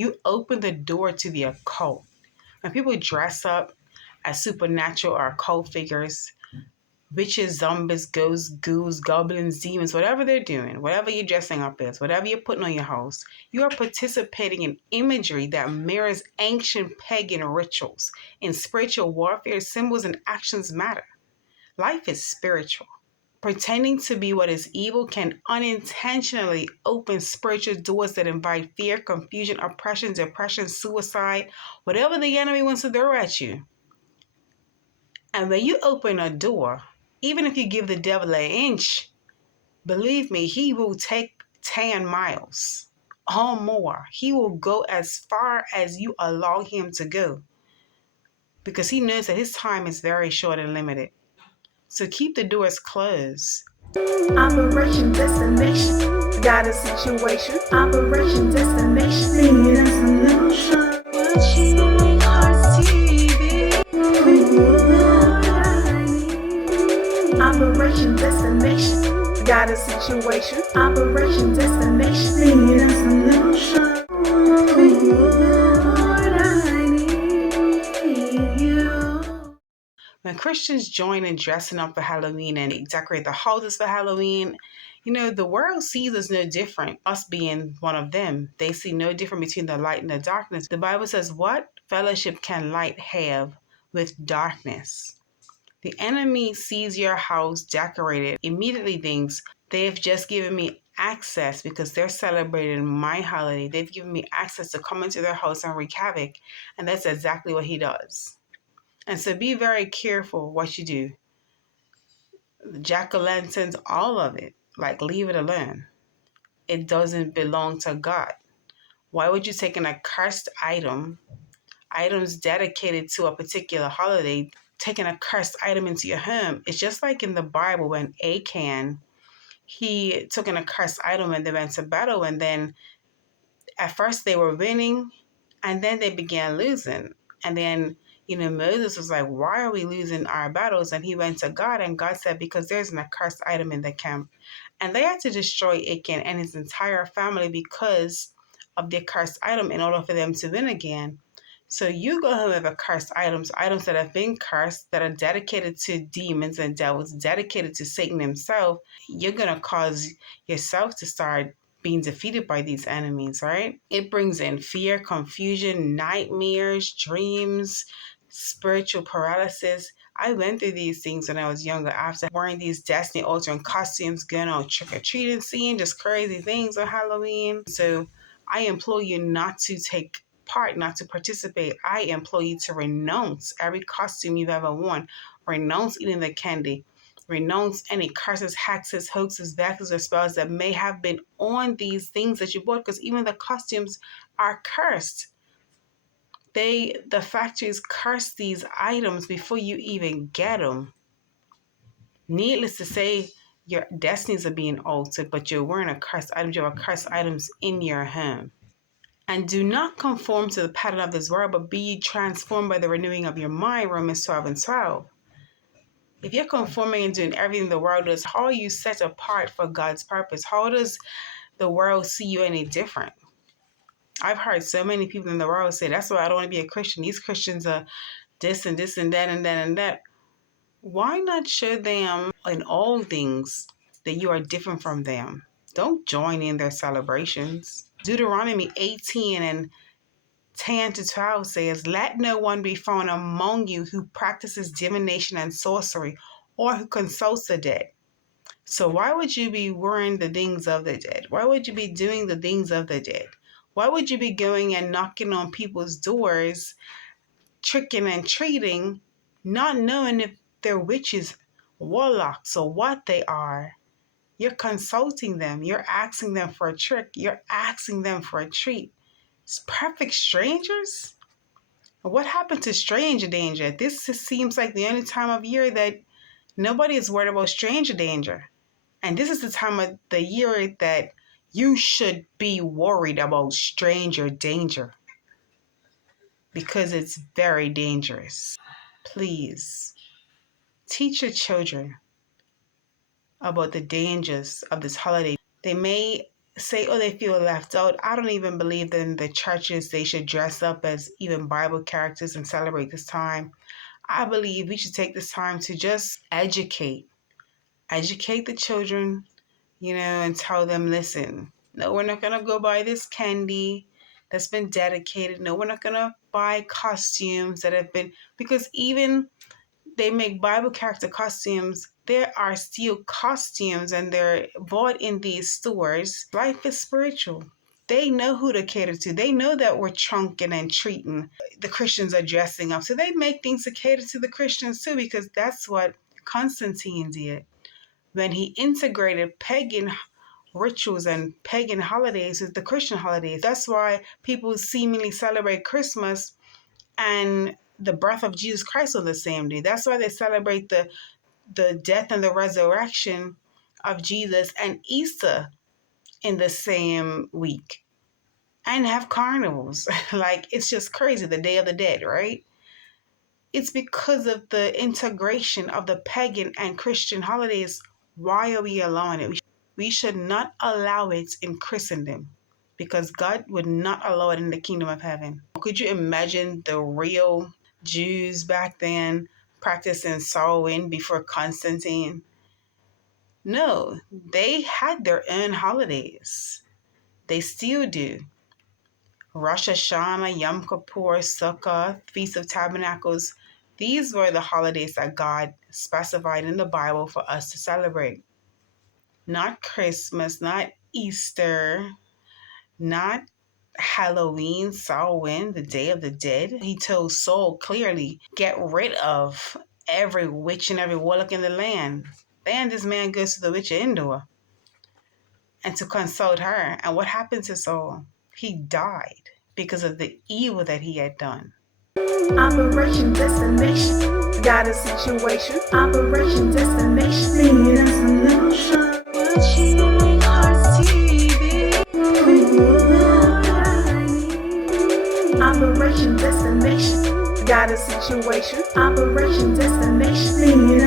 You open the door to the occult. When people dress up as supernatural or occult figures, witches, zombies, ghosts, ghouls, goblins, demons, whatever they're doing, whatever you're dressing up as, whatever you're putting on your house, you are participating in imagery that mirrors ancient pagan rituals. In spiritual warfare, symbols and actions matter. Life is spiritual. Pretending to be what is evil can unintentionally open spiritual doors that invite fear, confusion, oppression, depression, suicide, whatever the enemy wants to throw at you. And when you open a door, even if you give the devil an inch, believe me, he will take 10 miles or more. He will go as far as you allow him to go because he knows that his time is very short and limited. So keep the doors closed. Operation Destination. Got a situation. Operation Destination. Need us a little shot. Watching Hearts TV. Operation Destination. Got a situation. Operation Destination. Need us a little shot. When Christians join in dressing up for Halloween and decorate the houses for Halloween, the world sees us no different, us being one of them. They see no different between the light and the darkness. The Bible says, what fellowship can light have with darkness? The enemy sees your house decorated, immediately thinks, they've just given me access because they're celebrating my holiday. They've given me access to come into their house and wreak havoc. And that's exactly what he does. And so be very careful what you do. The jack-o'-lanterns, all of it, leave it alone. It doesn't belong to God. Why would you take an accursed items dedicated to a particular holiday, taking a cursed item into your home? It's just like in the Bible when Achan, he took an accursed item and they went to battle, and then at first they were winning and then they began losing. And then Moses was like, why are we losing our battles? And he went to God, and God said, because there's an accursed item in the camp. And they had to destroy Achan and his entire family because of the accursed item in order for them to win again. So you go home with accursed items that have been cursed, that are dedicated to demons and devils, dedicated to Satan himself. You're going to cause yourself to start being defeated by these enemies, right? It brings in fear, confusion, nightmares, dreams, spiritual paralysis. I went through these things when I was younger after wearing these destiny altering costumes, going on trick-or-treating, seeing just crazy things on Halloween. So I implore you not to take part, not to participate. I implore you to renounce every costume you've ever worn. Renounce eating the candy. Renounce any curses, hexes, hoaxes, vexes, or spells that may have been on these things that you bought, because even the costumes are cursed. The factories curse these items before you even get them. Needless to say, your destinies are being altered, but you're wearing a cursed item. You have cursed items in your home. And do not conform to the pattern of this world, but be ye transformed by the renewing of your mind, Romans 12:12. If you're conforming and doing everything the world does, how are you set apart for God's purpose? How does the world see you any different? I've heard so many people in the world say, that's why I don't want to be a Christian. These Christians are this and this and that and that and that. Why not show them in all things that you are different from them? Don't join in their celebrations. Deuteronomy 18:10-12 says, let no one be found among you who practices divination and sorcery, or who consults the dead. So why would you be wearing the things of the dead? Why would you be doing the things of the dead? Why would you be going and knocking on people's doors, tricking and treating, not knowing if they're witches, warlocks, or what they are? You're consulting them. You're asking them for a trick. You're asking them for a treat. It's perfect strangers? What happened to stranger danger? This seems like the only time of year that nobody is worried about stranger danger. And this is the time of the year that you should be worried about stranger danger, because it's very dangerous. Please teach your children about the dangers of this holiday. They may say, oh, they feel left out. I don't even believe that in the churches they should dress up as even Bible characters and celebrate this time. I believe we should take this time to just educate the children, and tell them, listen, no, we're not going to go buy this candy that's been dedicated. No, we're not going to buy costumes that have been, because even they make Bible character costumes, there are still costumes and they're bought in these stores. Life is spiritual. They know who to cater to. They know that we're trunking and treating. The Christians are dressing up. So they make things to cater to the Christians too, because that's what Constantine did when he integrated pagan rituals and pagan holidays with the Christian holidays. That's why people seemingly celebrate Christmas and the birth of Jesus Christ on the same day. That's why they celebrate the death and the resurrection of Jesus and Easter in the same week and have carnivals. Like, it's just crazy, the Day of the Dead, right? It's because of the integration of the pagan and Christian holidays. Why are we allowing it? We should not allow it in Christendom, because God would not allow it in the kingdom of heaven. Could you imagine the real Jews back then practicing Samhain before Constantine? No, they had their own holidays. They still do. Rosh Hashanah, Yom Kippur, Sukkot, Feast of Tabernacles. These were the holidays that God specified in the Bible for us to celebrate. Not Christmas, not Easter, not Halloween, Samhain, the Day of the Dead. He told Saul clearly, get rid of every witch and every warlock in the land. Then this man goes to the witch of Endor and to consult her. And what happened to Saul? He died because of the evil that he had done. Operation Destination. Got a situation. Operation Destination. Singing us a little shot. Watching Hearts TV. Operation Destination. Got a situation. Operation Destination. Singing